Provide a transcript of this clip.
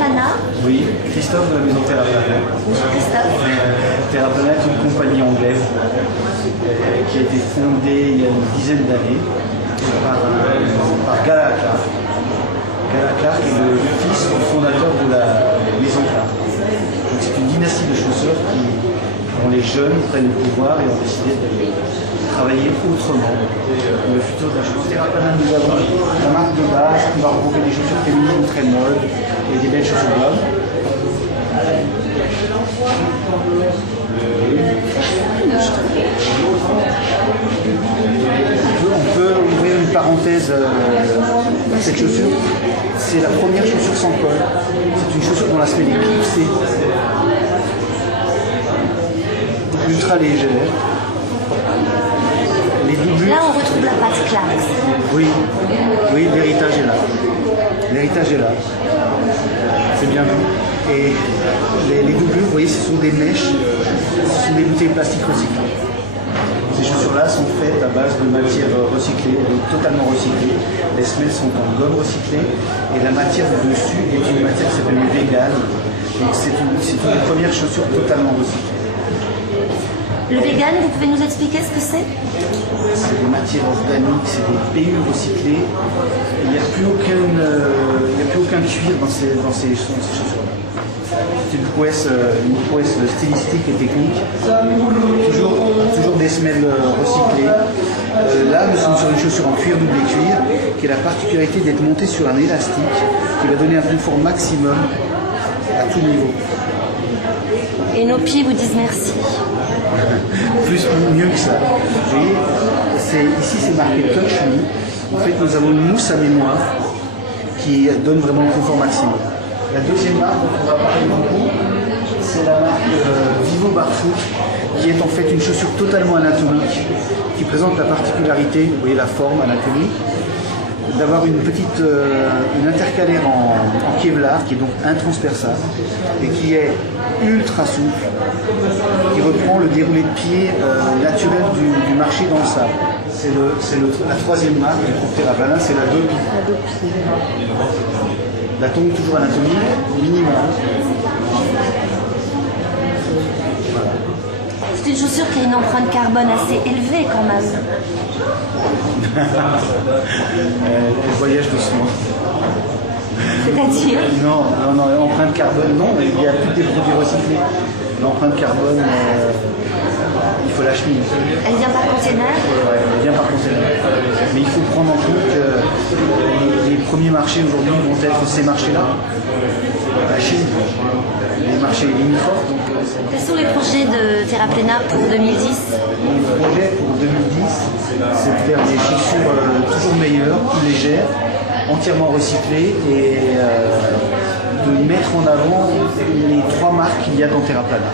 Terraplana. Oui, Christophe de la maison Terraplana. Bonjour Christophe. Terraplana est une compagnie anglaise qui a été fondée il y a une dizaine d'années par Gallagher Clark. Gallagher Clark est le fils du fondateur de la maison Clark. C'est une dynastie de chausseurs dont les jeunes prennent le pouvoir et ont décidé de travailler autrement le futur de la chaussure. Terraplana, nous avons la marque de base qui va regrouper des chaussures féminines très molles et des belles chaussures d'hommes. On peut ouvrir une parenthèse à cette chaussure. C'est la première chaussure sans col. C'est une chaussure dont l'aspect est clipsé, ultra légère. Les doublures. Là, on retrouve la patte Clark. Oui, oui, l'héritage est là. L'héritage est là. C'est bien vu. Et les doublures, vous voyez, ce sont des mèches, ce sont des bouteilles plastiques recyclées. Ces chaussures-là sont faites à base de matière recyclée, donc totalement recyclée. Les semelles sont en gomme recyclée et la matière du dessus est une matière qui s'appelle vegan. Donc c'est une des premières chaussures totalement recyclées. Le vegan, vous pouvez nous expliquer ce que c'est? C'est des matières organiques, c'est des PU recyclés. Il n'y a plus aucun cuir dans ces chaussures-là. C'est une prouesse stylistique et technique. Toujours des semelles recyclées. Là, nous sommes sur une chaussure en cuir double cuir qui a la particularité d'être montée sur un élastique qui va donner un confort maximum à tout niveau. Et nos pieds vous disent merci. Mieux que ça. Vous voyez, ici c'est marqué Touch Me. En fait, nous avons une mousse à mémoire qui donne vraiment le confort maximum. La deuxième marque dont on va parler beaucoup, c'est la marque Vivo Barefoot, qui est en fait une chaussure totalement anatomique, qui présente la particularité, vous voyez la forme anatomique, d'avoir une intercalaire en Kevlar, qui est donc intransperçable, et qui est ultra souple, qui reprend le déroulé de pied naturel du marché dans le sable. C'est la troisième marque du groupe Terraplana, c'est la Dopi. La tombe toujours anatomique, minimale. Voilà. C'est une chaussure qui a une empreinte carbone assez élevée quand même. Elle voyage doucement. C'est-à-dire? Non, empreinte carbone, non, mais il y a plus des produits recyclés. L'empreinte carbone, il faut l'acheter. Elle vient par container? Ouais, elle vient par container. Mais il faut prendre en compte que les premiers marchés aujourd'hui vont être ces marchés-là. La Chine, les marchés lignes fortes. Quels sont les projets de Terraplana pour 2010? Le projet pour 2010, c'est de faire des chaussures toujours meilleures, plus légères, entièrement recyclées et de mettre en avant les trois marques qu'il y a dans Terraplana.